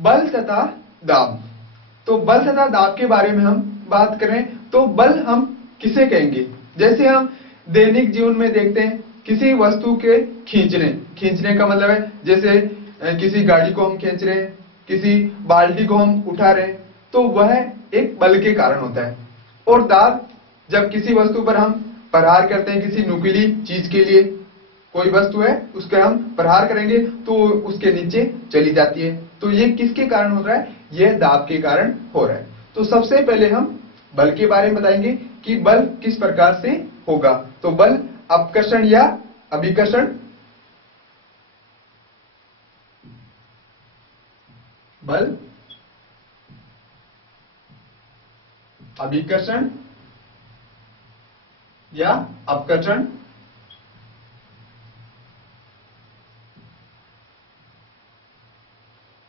बल तथा दाब। तो बल तथा दाब के बारे में हम बात करें तो बल हम किसे कहेंगे? जैसे हम दैनिक जीवन में देखते हैं किसी वस्तु के खींचने का मतलब है जैसे किसी गाड़ी को हम खींच रहे हैं, किसी बाल्टी को हम उठा रहे हैं, तो वह एक बल के कारण होता है। और दाब, जब किसी वस्तु पर हम प्रहार करते हैं, किसी नुकीली चीज के लिए, कोई वस्तु है उसके हम प्रहार करेंगे तो उसके नीचे चली जाती है, तो ये किसके कारण हो रहा है? यह दाब के कारण हो रहा है। तो सबसे पहले हम बल के बारे में बताएंगे कि बल किस प्रकार से होगा। तो बल अपकर्षण या अभिकर्षण। बल अभिकर्षण या अपकर्षण।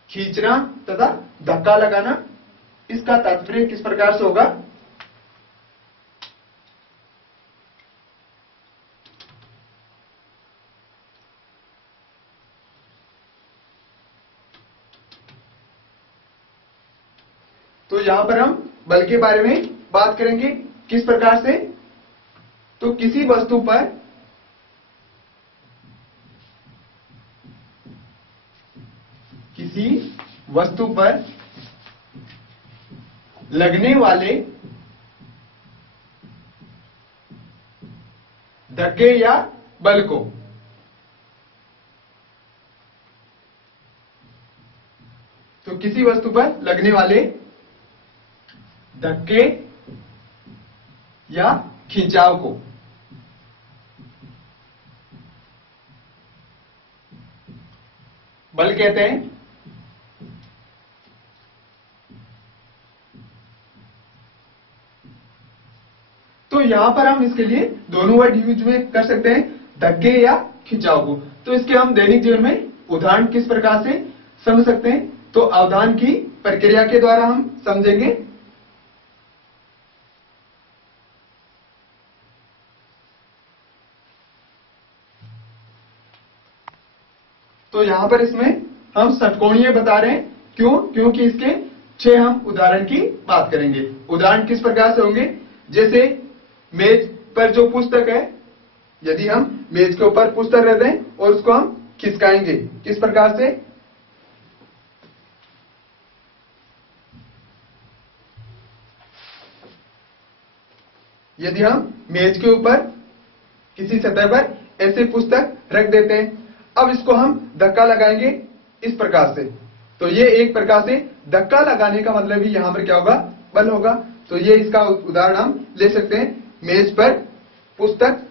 खींचना तथा धक्का लगाना, इसका तात्पर्य किस प्रकार से होगा? तो यहां पर हम बल के बारे में बात करेंगे किस प्रकार से। तो किसी वस्तु पर लगने वाले धक्के या बल को तो किसी वस्तु पर लगने वाले धक्के या खिंचाव को बल कहते हैं। तो यहां पर हम इसके लिए दोनों वर्ड यूज में कर सकते हैं, धक्के या खिंचाव को। तो इसके हम दैनिक जीवन में उदाहरण किस प्रकार से समझ सकते हैं? तो अवधान की प्रक्रिया के द्वारा हम समझेंगे। तो यहां पर इसमें हम षटकोणीय बता रहे हैं, क्यों? क्योंकि इसके 6 हम उदाहरण की बात करेंगे। उदाहरण किस प्रकार से होंगे? जैसे मेज पर जो पुस्तक है, यदि हम मेज के ऊपर पुस्तक रख दें और उसको हम खिसकाएंगे, किस प्रकार से? यदि हम मेज के ऊपर किसी सतह पर ऐसे पुस्तक रख देते हैं, अब इसको हम धक्का लगाएंगे इस प्रकार से, तो ये एक प्रकार से धक्का लगाने का मतलब ही यहां पर क्या होगा? बल होगा। तो ये इसका उदाहरण हम ले सकते हैं, मेज पर पुस्तक।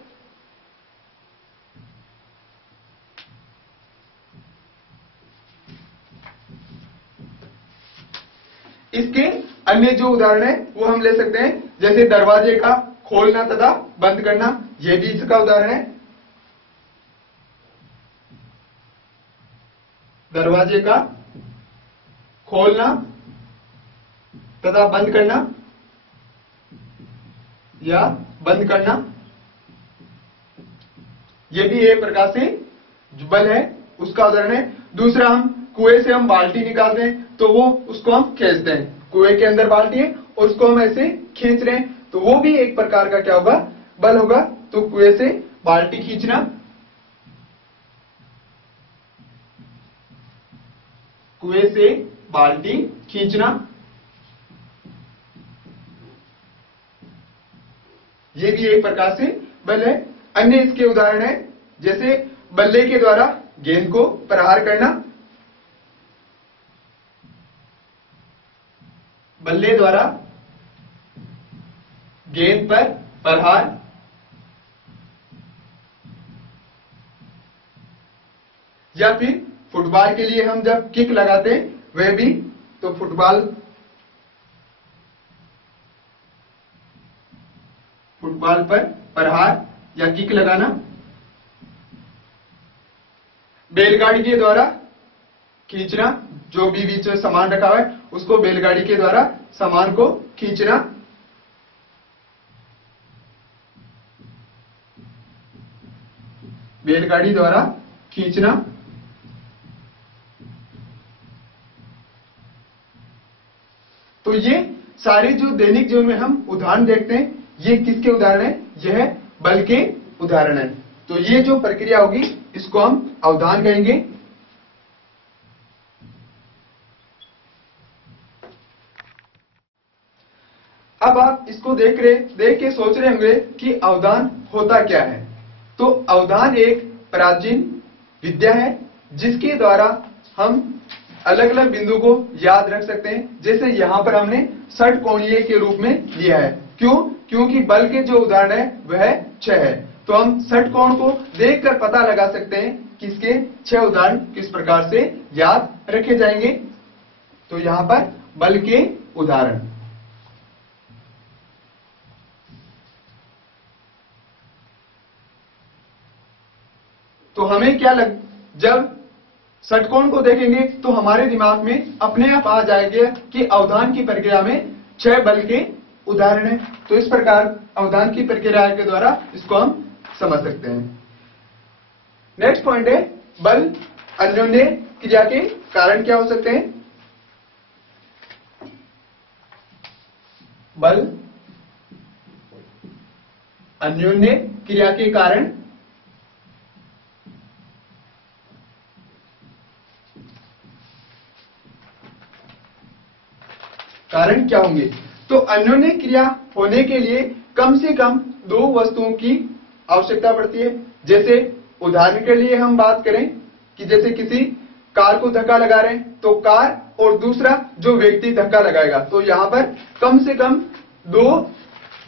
इसके अन्य जो उदाहरण है वो हम ले सकते हैं, जैसे दरवाजे का खोलना तथा बंद करना, यह भी इसका उदाहरण है। दरवाजे का खोलना तथा बंद करना या बंद करना, यह भी एक प्रकार से जो बल है उसका उदाहरण है। दूसरा, हम कुएं से हम बाल्टी निकालते हैं तो वो उसको हम खींचते हैं, कुएं के अंदर बाल्टी है और उसको हम ऐसे खींच रहे हैं, तो वो भी एक प्रकार का क्या होगा? बल होगा। तो कुएं से बाल्टी खींचना, कुएं से बाल्टी खींचना, ये भी एक प्रकार से बल है। अन्य इसके उदाहरण है, जैसे बल्ले के द्वारा गेंद को प्रहार करना, बल्ले द्वारा गेंद पर प्रहार, या फिर फुटबॉल के लिए हम जब किक लगाते हैं वह भी, तो फुटबॉल पर प्रहार या किक लगाना। बैलगाड़ी के द्वारा खींचना, जो भी बीच में सामान रखा हुआ है उसको बैलगाड़ी के द्वारा सामान को खींचना। बैलगाड़ी द्वारा खींचना। तो ये सारे जो दैनिक जीवन में हम उदाहरण देखते हैं, ये किसके उदाहरण है? यह बल के उदाहरण है। तो ये जो प्रक्रिया होगी इसको हम अवधान कहेंगे। अब आप इसको देख के सोच रहे होंगे कि अवधान होता क्या है। तो अवधान एक प्राचीन विद्या है जिसके द्वारा हम अलग अलग बिंदु को याद रख सकते हैं। जैसे यहां पर हमने षटकोणीय के रूप में लिया है। क्यों? क्योंकि बल के जो उदाहरण है वह 6 है। तो हम षटकोण को देखकर पता लगा सकते हैं कि इसके 6 उदाहरण किस प्रकार से याद रखे जाएंगे। तो यहां पर बल के उदाहरण, तो हमें क्या जब षटकोण को देखेंगे तो हमारे दिमाग में अपने आप आ जाएगा कि अवधान की प्रक्रिया में 6 बल के उदाहरण है। तो इस प्रकार अवधान की प्रक्रिया के द्वारा इसको हम समझ सकते हैं। नेक्स्ट पॉइंट है बल अन्योन्य क्रिया के कारण क्या हो सकते हैं? बल अन्योन्य क्रिया के कारण क्या होंगे? तो अन्योन्य क्रिया होने के लिए कम से कम 2 वस्तुओं की आवश्यकता पड़ती है। जैसे उदाहरण के लिए हम बात करें कि जैसे किसी कार को धक्का लगा रहे हैं तो कार और दूसरा जो व्यक्ति धक्का लगाएगा, तो यहां पर कम से कम 2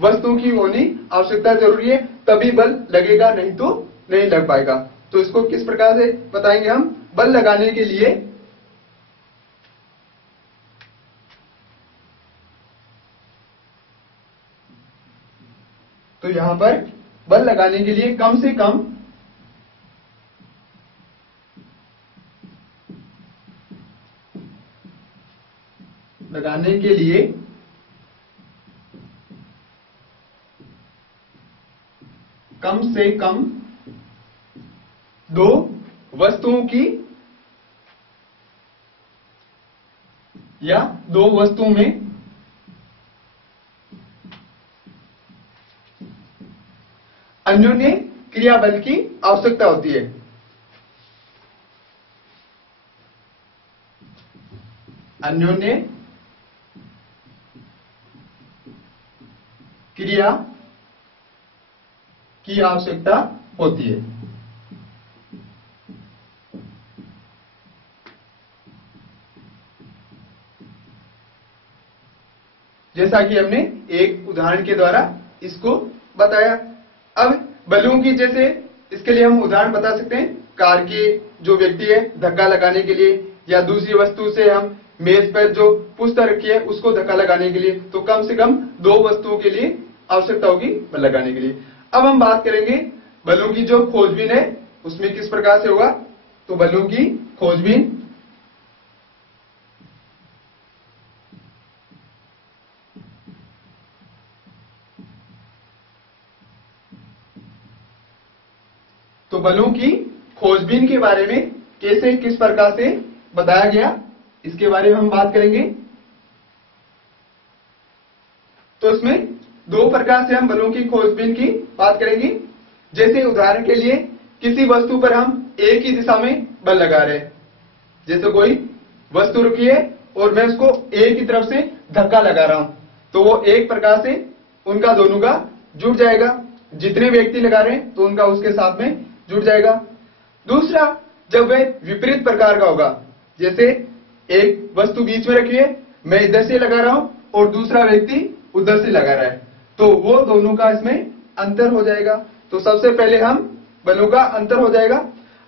वस्तुओं की होनी आवश्यकता जरूरी है, तभी बल लगेगा, नहीं तो नहीं लग पाएगा। तो इसको किस प्रकार से बताएंगे हम? बल लगाने के लिए तो यहां पर बल लगाने के लिए कम से कम दो वस्तुओं की या 2 वस्तुओं में अन्योन्य क्रिया बल की आवश्यकता होती है। अन्योन्य क्रिया की आवश्यकता होती है। जैसा कि हमने एक उदाहरण के द्वारा इसको बताया। अब बलों की, जैसे इसके लिए हम उदाहरण बता सकते हैं, कार के जो व्यक्ति है धक्का लगाने के लिए, या दूसरी वस्तु से हम मेज पर जो पुस्तक रखी है उसको धक्का लगाने के लिए, तो कम से कम 2 वस्तुओं के लिए आवश्यकता होगी बल लगाने के लिए। अब हम बात करेंगे बलों की जो खोजबीन है उसमें किस प्रकार से होगा। तो बलों की खोजबीन तो बलों की खोजबीन के बारे में कैसे किस प्रकार से बताया गया, इसके बारे में हम बात करेंगे। तो इसमें 2 प्रकार से हम बलों की खोजबीन की बात करेंगे। जैसे उदाहरण के लिए किसी वस्तु पर हम एक ही दिशा में बल लगा रहे हैं। जैसे कोई वस्तु रुकी है और मैं उसको एक ही तरफ से धक्का लगा रहा हूं, तो वो एक प्रकार से उनका दोनों का जुड़ जाएगा। जितने व्यक्ति लगा रहे हैं तो उनका उसके साथ में जुड़ जाएगा। दूसरा, जब वह विपरीत प्रकार का होगा, जैसे एक वस्तु बीच में रखी है, मैं इधर से लगा रहा हूं और दूसरा व्यक्ति उधर से लगा रहा है, तो वो दोनों का इसमें अंतर हो जाएगा। तो सबसे पहले हम बलों का अंतर हो जाएगा।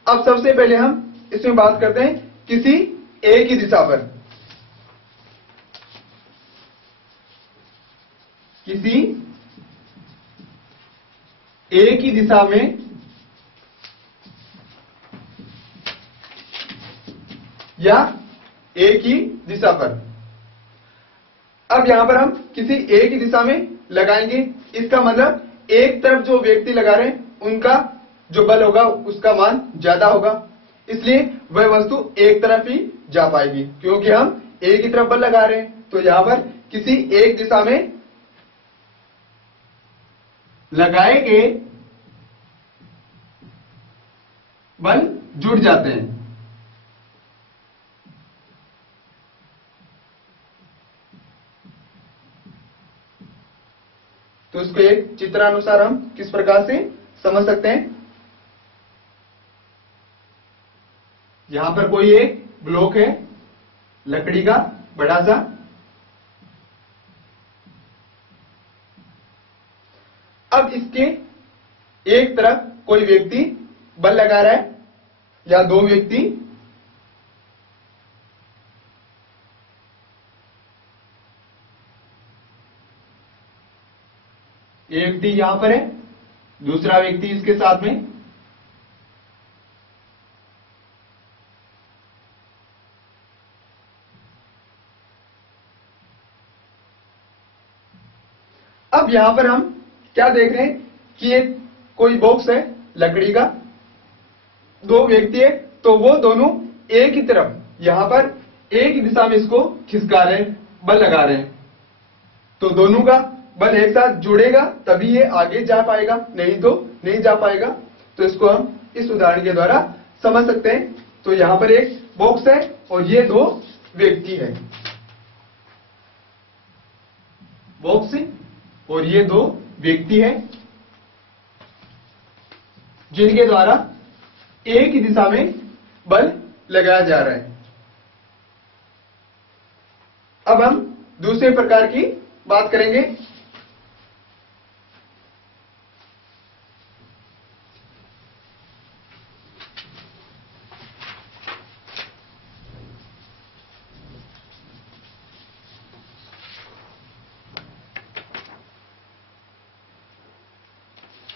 अब सबसे पहले हम इसमें बात करते हैं किसी एक ही दिशा पर, किसी एक ही दिशा में या एक ही दिशा पर। अब यहां पर हम किसी एक ही दिशा में लगाएंगे, इसका मतलब एक तरफ जो व्यक्ति लगा रहे हैं उनका जो बल होगा उसका मान ज्यादा होगा, इसलिए वह वस्तु एक तरफ ही जा पाएगी, क्योंकि हम एक ही तरफ बल लगा रहे हैं। तो यहां पर किसी एक दिशा में लगाए गए बल जुड़ जाते हैं। तो इसको एक चित्रानुसार हम किस प्रकार से समझ सकते हैं। यहां पर कोई एक ब्लॉक है लकड़ी का बड़ा सा, अब इसके एक तरफ कोई व्यक्ति बल लगा रहा है या दो व्यक्ति, एक व्यक्ति यहां पर है, दूसरा व्यक्ति इसके साथ में, अब यहां पर हम क्या देख रहे हैं कि एक कोई बॉक्स है लकड़ी का, दो व्यक्ति है, तो वो दोनों एक ही तरफ यहां पर एक ही दिशा में इसको खिसका रहे हैं, बल लगा रहे हैं। तो दोनों का बल एक साथ जुड़ेगा तभी ये आगे जा पाएगा, नहीं तो नहीं जा पाएगा। तो इसको हम इस उदाहरण के द्वारा समझ सकते हैं। तो यहां पर एक बॉक्स है और ये दो व्यक्ति है, बॉक्स और ये दो व्यक्ति है, जिनके द्वारा एक ही दिशा में बल लगाया जा रहा है। अब हम दूसरे प्रकार की बात करेंगे।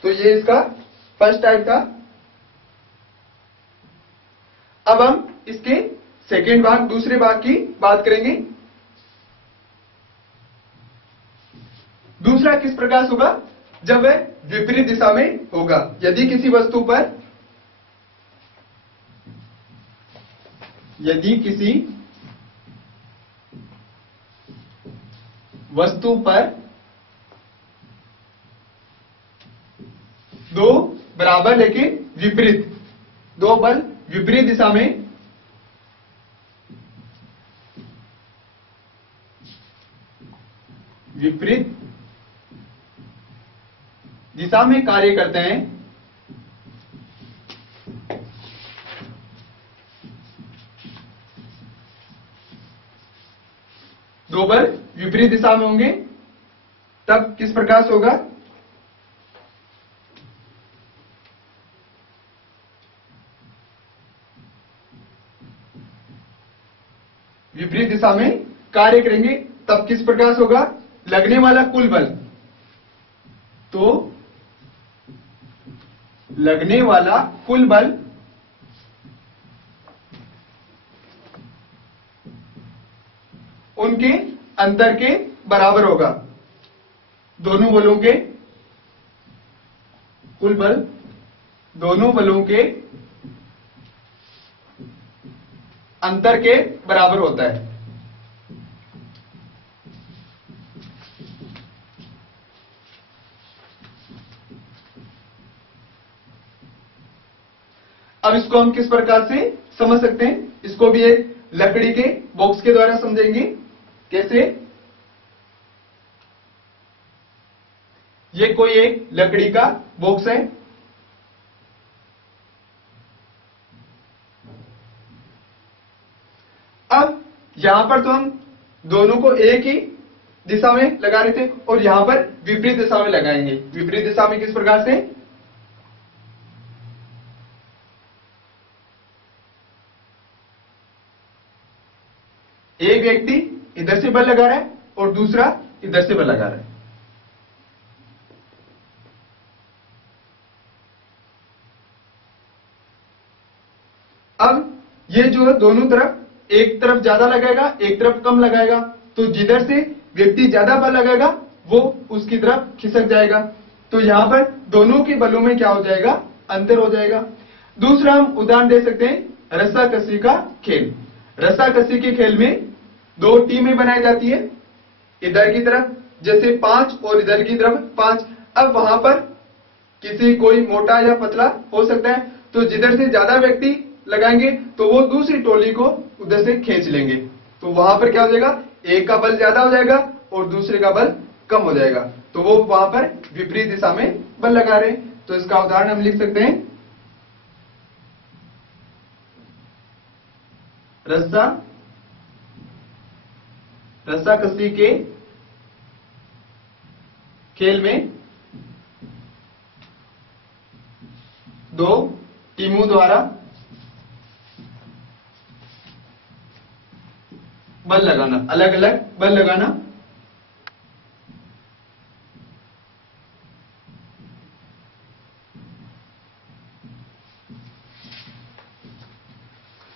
तो ये इसका फर्स्ट टाइप था। अब हम इसके सेकेंड भाग, दूसरे भाग की बात करेंगे। दूसरा किस प्रकार से होगा, जब वह विपरीत दिशा में होगा। यदि किसी वस्तु पर दो बराबर लेकिन विपरीत, दो बल विपरीत दिशा में कार्य करते हैं, दो बल विपरीत दिशा में होंगे, तब किस प्रकार से होगा। विपरीत दिशा में कार्य करेंगे तब किस प्रकार से होगा, लगने वाला कुल बल, तो लगने वाला कुल बल उनके अंतर के बराबर होगा। दोनों बलों के कुल बल दोनों बलों के अंतर के बराबर होता है। अब इसको हम किस प्रकार से समझ सकते हैं, इसको भी एक लकड़ी के बॉक्स के द्वारा समझेंगे। कैसे, ये कोई एक लकड़ी का बॉक्स है, अब यहां पर तो हम दोनों को एक ही दिशा में लगा रहे थे और यहां पर विपरीत दिशा में लगाएंगे। विपरीत दिशा में किस प्रकार से, एक व्यक्ति इधर से बल लगा रहा है और दूसरा इधर से बल लगा रहा है। अब ये जो है दोनों तरफ, एक तरफ ज्यादा लगाएगा एक तरफ कम लगाएगा, तो जिधर से व्यक्ति ज्यादा बल लगाएगा वो उसकी तरफ खिसक जाएगा। तो यहां पर दोनों के बलों में क्या हो जाएगा, अंतर हो जाएगा। दूसरा हम उदाहरण दे सकते हैं रस्साकसी का खेल। रस्साकसी के खेल में दो टीमें बनाई जाती है, इधर की तरफ जैसे 5 और इधर की तरफ 5। अब वहां पर किसी कोई मोटा या पतला हो सकता है, तो जिधर से ज्यादा व्यक्ति लगाएंगे तो वो दूसरी टोली को उधर से खींच लेंगे, तो वहां पर क्या हो जाएगा, एक का बल ज्यादा हो जाएगा और दूसरे का बल कम हो जाएगा, तो वो वहां पर विपरीत दिशा में बल लगा रहे हैं। तो इसका उदाहरण हम लिख सकते हैं, रस्साकसी के खेल में दो टीमों द्वारा बल लगाना, अलग अलग बल लगाना।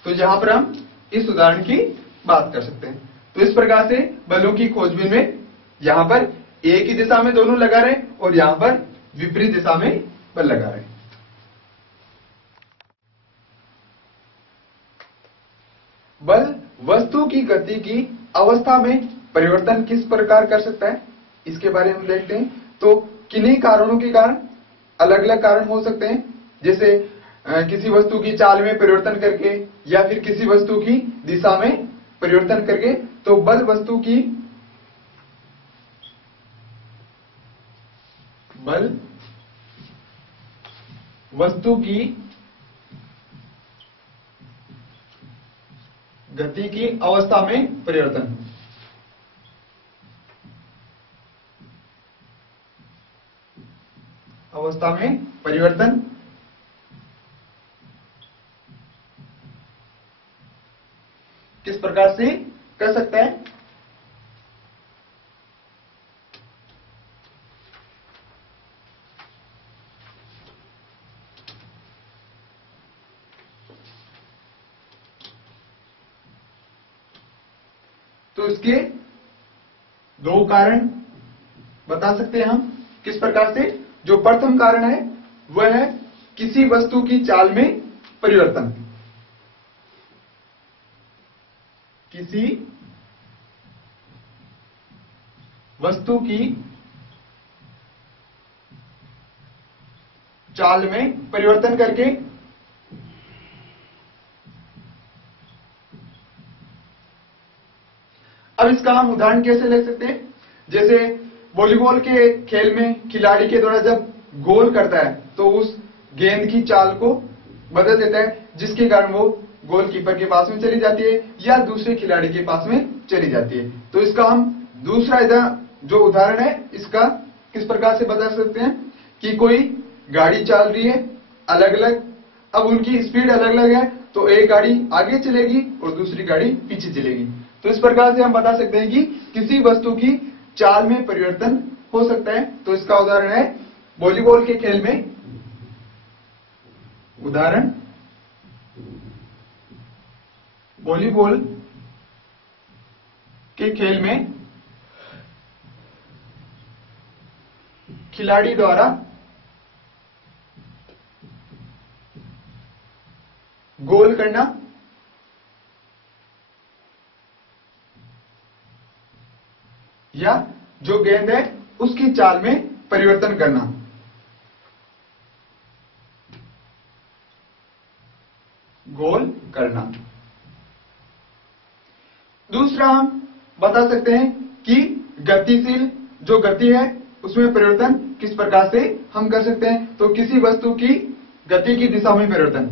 तो यहां पर हम इस उदाहरण की बात कर सकते हैं। तो इस प्रकार से बलों की खोजबीन में यहां पर एक ही दिशा में दोनों लगा रहे हैं और यहां पर विपरीत दिशा में बल लगा रहे हैं। बल वस्तु की गति की अवस्था में परिवर्तन किस प्रकार कर सकता है, इसके बारे में हम देखते हैं। तो किन्हीं कारणों के कारण अलग अलग कारण हो सकते हैं, जैसे किसी वस्तु की चाल में परिवर्तन करके या फिर किसी वस्तु की दिशा में परिवर्तन करके। तो बल वस्तु की गति की अवस्था में परिवर्तन, किस प्रकार से कर सकता है। तो इसके दो कारण बता सकते हैं हम, किस प्रकार से। जो प्रथम कारण है वह है किसी वस्तु की चाल में परिवर्तन, किसी वस्तु की चाल में परिवर्तन करके अब इसका हम उदाहरण कैसे ले सकते हैं, जैसे वॉलीबॉल के खेल में खिलाड़ी के द्वारा जब गोल करता है तो उस गेंद की चाल को बदल देता है, जिसके कारण वो गोलकीपर के पास में चली जाती है या दूसरे खिलाड़ी के पास में चली जाती है। तो इसका हम दूसरा जो उदाहरण है इसका किस प्रकार से बदल सकते हैं कि कोई गाड़ी चल रही है अलग अलग, अब उनकी स्पीड अलग अलग है, तो एक गाड़ी आगे चलेगी और दूसरी गाड़ी पीछे चलेगी। तो इस प्रकार से हम बता सकते हैं कि किसी वस्तु की चाल में परिवर्तन हो सकता है। तो इसका उदाहरण है वॉलीबॉल के खेल में, उदाहरण वॉलीबॉल के खेल में खिलाड़ी द्वारा गोल करना या जो गेंद है उसकी चाल में परिवर्तन करना। गोल करना। दूसरा हम बता सकते हैं कि गतिशील जो गति है उसमें परिवर्तन किस प्रकार से हम कर सकते हैं। तो किसी वस्तु की गति की दिशा में परिवर्तन,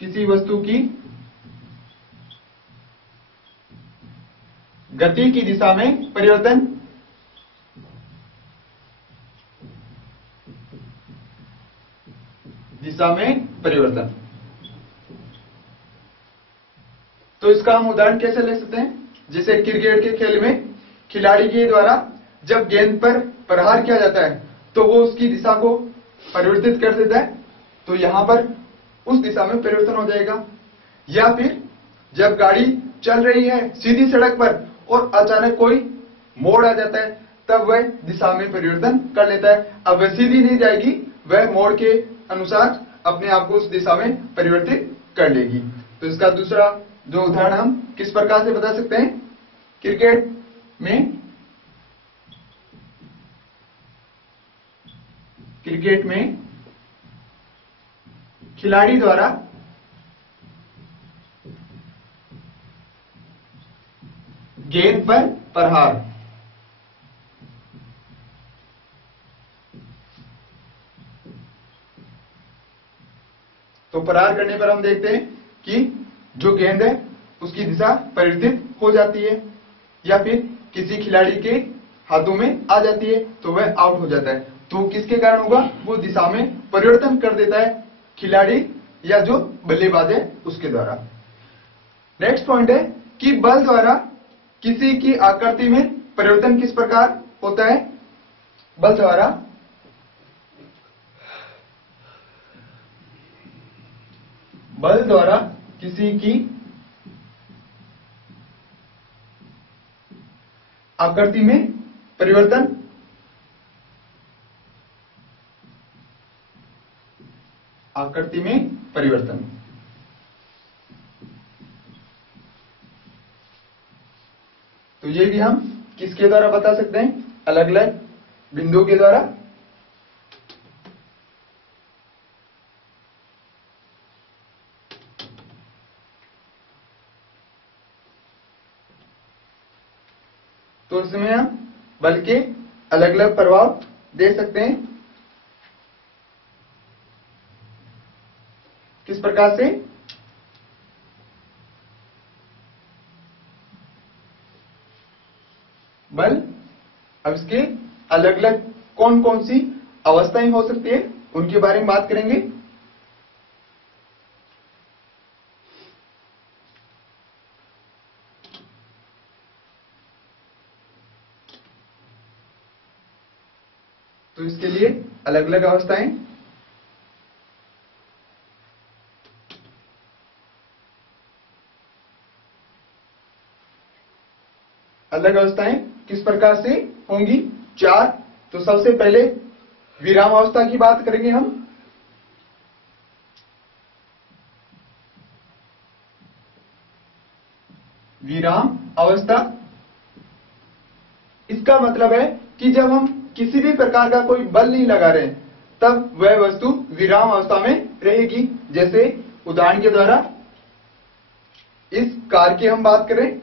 किसी वस्तु की गति की दिशा में परिवर्तन, दिशा में परिवर्तन। तो इसका हम उदाहरण कैसे ले सकते हैं, जैसे क्रिकेट के खेल में खिलाड़ी के द्वारा जब गेंद पर प्रहार किया जाता है तो वो उसकी दिशा को परिवर्तित कर देता है, तो यहां पर उस दिशा में परिवर्तन हो जाएगा। या फिर जब गाड़ी चल रही है सीधी सड़क पर और अचानक कोई मोड़ आ जाता है तब वह दिशा में परिवर्तन कर लेता है। अब वह सीधी नहीं जाएगी, वह मोड़ के अनुसार अपने आप को उस दिशा में परिवर्तित कर लेगी। तो इसका दूसरा जो उदाहरण हम किस प्रकार से बता सकते हैं? क्रिकेट में खिलाड़ी द्वारा गेंद पर प्रहार। तो प्रहार करने पर हम देखते हैं कि जो गेंद है उसकी दिशा परिवर्तित हो जाती है या फिर किसी खिलाड़ी के हाथों में आ जाती है तो वह आउट हो जाता है। तो किसके कारण होगा? वो दिशा में परिवर्तन कर देता है खिलाड़ी या जो बल्लेबाज है उसके द्वारा। नेक्स्ट पॉइंट है कि बल द्वारा किसी की आकृति में परिवर्तन किस प्रकार होता है? बल द्वारा किसी की आकृति में परिवर्तन तो ये भी हम किसके द्वारा बता सकते हैं? अलग अलग बिंदुओं के द्वारा। तो इसमें हम बल के अलग अलग प्रभाव दे सकते हैं। किस प्रकार से? बल, अब इसके अलग अलग कौन कौन सी अवस्थाएं हो सकती है उनके बारे में बात करेंगे। तो इसके लिए अलग अलग अवस्थाएं। अलग अवस्थाएं किस प्रकार से होंगी? 4। तो सबसे पहले विराम अवस्था की बात करेंगे हम। विराम अवस्था, इसका मतलब है कि जब हम किसी भी प्रकार का कोई बल नहीं लगा रहे हैं तब वह वस्तु विराम अवस्था में रहेगी। जैसे उदाहरण के द्वारा इस कार की हम बात करें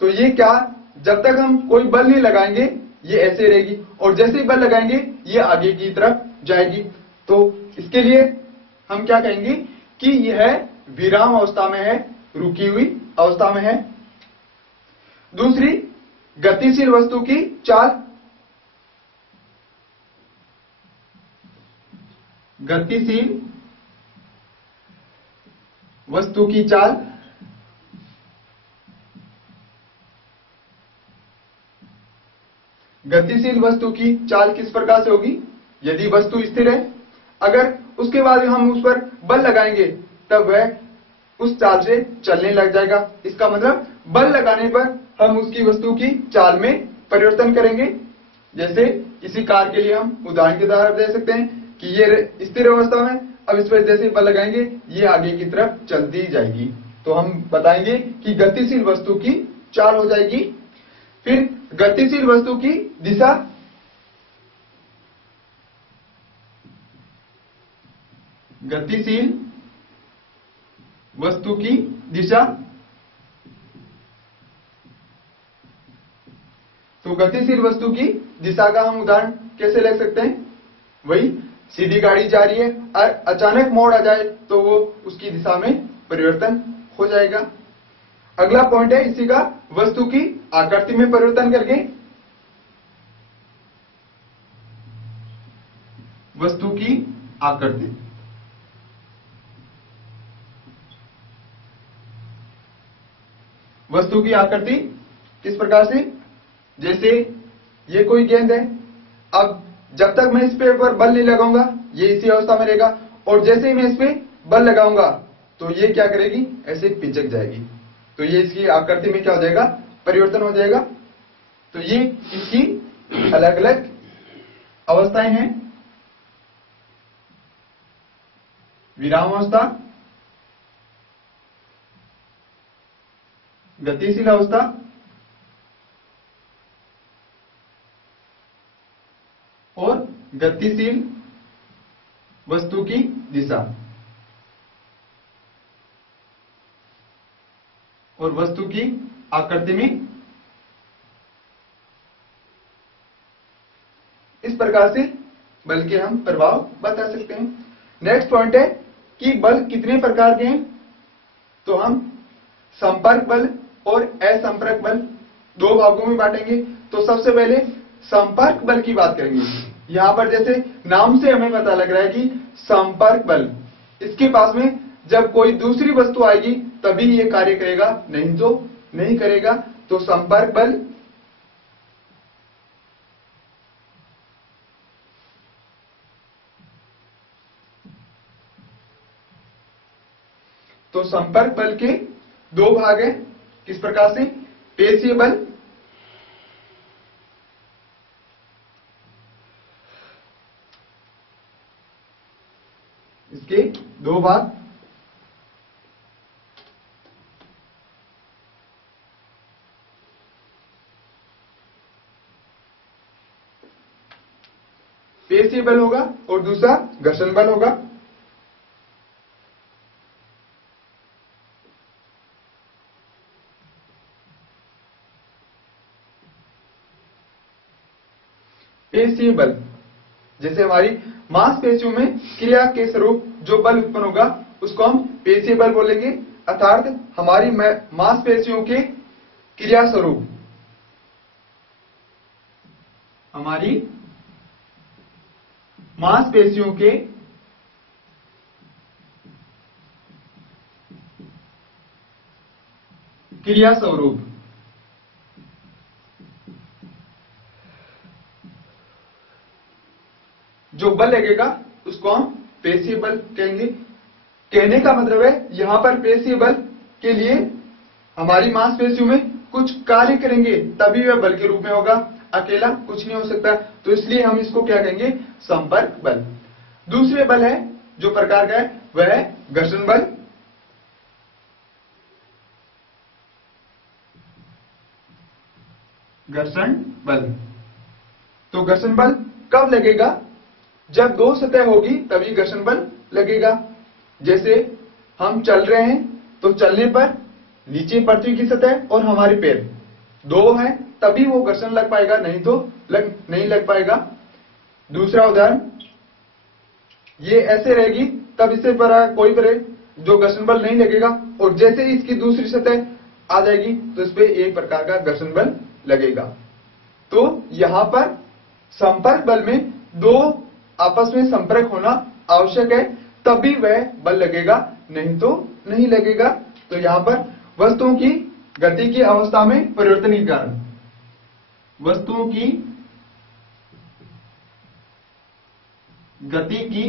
तो ये क्या, जब तक हम कोई बल नहीं लगाएंगे ये ऐसे रहेगी और जैसे ही बल लगाएंगे ये आगे की तरफ जाएगी। तो इसके लिए हम क्या कहेंगे कि यह विराम अवस्था में है, रुकी हुई अवस्था में है। दूसरी, गतिशील वस्तु की चाल। गतिशील वस्तु की चाल, गतिशील वस्तु की चाल किस प्रकार से होगी? यदि वस्तु स्थिर है, अगर उसके बाद हम उस पर बल लगाएंगे तब वह उस चाल से चलने लग जाएगा। इसका मतलब बल लगाने पर हम उसकी वस्तु की चाल में परिवर्तन करेंगे। जैसे इसी कार के लिए हम उदाहरण के द्वारा दे सकते हैं कि ये स्थिर अवस्था में, अब इस पर जैसे बल लगाएंगे ये आगे की तरफ चलती जाएगी। तो हम बताएंगे कि गतिशील वस्तु की चाल हो जाएगी। फिर गतिशील वस्तु की दिशा, गतिशील वस्तु की दिशा। तो गतिशील वस्तु की दिशा का हम उदाहरण कैसे ले सकते हैं? वही सीधी गाड़ी जा रही है और अचानक मोड़ आ जाए तो वो उसकी दिशा में परिवर्तन हो जाएगा। अगला पॉइंट है इसी का, वस्तु की आकृति में परिवर्तन करके। वस्तु की आकृति, वस्तु की आकृति किस प्रकार से? जैसे ये कोई गेंद है, अब जब तक मैं इस पे पर बल नहीं लगाऊंगा ये इसी अवस्था में रहेगा और जैसे ही मैं इस पे बल लगाऊंगा तो ये क्या करेगी? ऐसे पिचक जाएगी। तो ये इसकी आकृति में क्या हो जाएगा? परिवर्तन हो जाएगा। तो ये इसकी अलग अलग अवस्थाएं हैं। विराम अवस्था, गतिशील अवस्था और गतिशील वस्तु की दिशा और वस्तु की आकृति में इस प्रकार से बल के हम प्रभाव बता सकते हैं। नेक्स्ट पॉइंट है कि बल कितने प्रकार के हैं। तो हम संपर्क बल और असंपर्क बल दो भागों में बांटेंगे। तो सबसे पहले संपर्क बल की बात करेंगे। यहां पर जैसे नाम से हमें पता लग रहा है कि संपर्क बल, इसके पास में जब कोई दूसरी वस्तु आएगी तभी ये कार्य करेगा, नहीं तो नहीं करेगा। तो संपर्क बल संपर्क बल के दो भाग हैं। किस प्रकार से? पेशीय बल इसके दो भाग, पेशीय बल होगा और दूसरा घर्षण बल होगा। पेशीय बल जैसे हमारी मांसपेशियों में क्रिया के स्वरूप जो बल उत्पन्न होगा उसको हम पेशीय बल बोलेंगे। अर्थात हमारी मांसपेशियों के क्रिया स्वरूप, हमारी मांसपेशियों के क्रिया स्वरूप जो बल लगेगा उसको हम पेशीय बल कहेंगे। कहने का मतलब है यहां पर पेशीय बल के लिए हमारी मांसपेशियों में कुछ कार्य करेंगे तभी वह बल के रूप में होगा, अकेला कुछ नहीं हो सकता। तो इसलिए हम इसको क्या कहेंगे? संपर्क बल। दूसरे बल है जो प्रकार का है वह है घर्षण बल। घर्षण बल, तो घर्षण बल कब लगेगा? जब दो सतह होगी तभी घर्षण बल लगेगा। जैसे हम चल रहे हैं तो चलने पर नीचे पृथ्वी की सतह और हमारे पैर दो हैं तभी वो घर्षण लग पाएगा, नहीं तो नहीं लग पाएगा। दूसरा उदाहरण, ये ऐसे रहेगी तब इससे पर कोई पर जो घर्षण बल नहीं लगेगा और जैसे इसकी दूसरी सतह आ जाएगी तो इस पे एक प्रकार का घर्षण बल लगेगा। तो यहां पर संपर्क बल में दो आपस में संपर्क होना आवश्यक है तभी वह बल लगेगा, नहीं तो नहीं लगेगा। तो यहां पर वस्तुओं की गति की अवस्था में परिवर्तन के कारण, वस्तुओं की गति की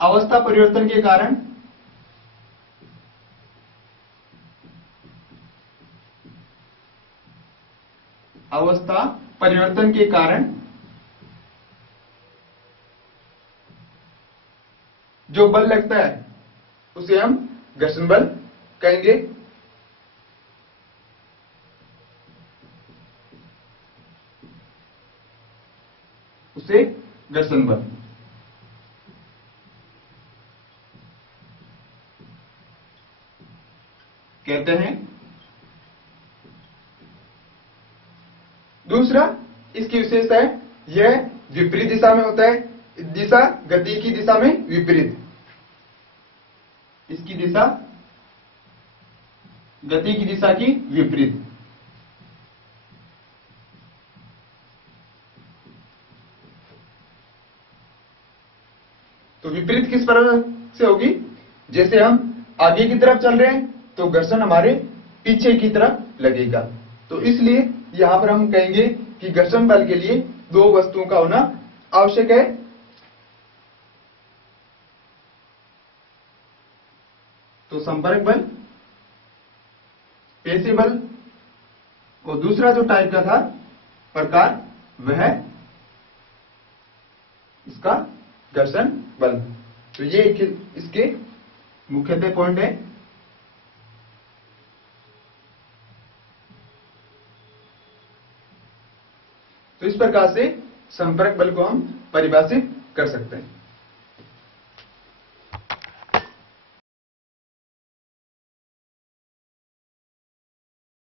अवस्था परिवर्तन के कारण अवस्था परिवर्तन के कारण जो बल लगता है उसे हम घर्षण बल कहेंगे। उसे घर्षण बल कहते हैं। दूसरा इसकी विशेषता है यह विपरीत दिशा में होता है। दिशा गति की दिशा में विपरीत, इसकी दिशा गति की दिशा की विपरीत। तो विपरीत किस प्रकार से होगी? जैसे हम आगे की तरफ चल रहे हैं तो घर्षण हमारे पीछे की तरफ लगेगा। तो इसलिए यहां पर हम कहेंगे कि घर्षण बल के लिए दो वस्तुओं का होना आवश्यक है। तो संपर्क बल, पेशीय बल और दूसरा जो टाइप का था प्रकार वह इसका घर्षण बल। तो ये इसके मुख्यतः पॉइंट है। तो इस प्रकार से संपर्क बल को हम परिभाषित कर सकते हैं।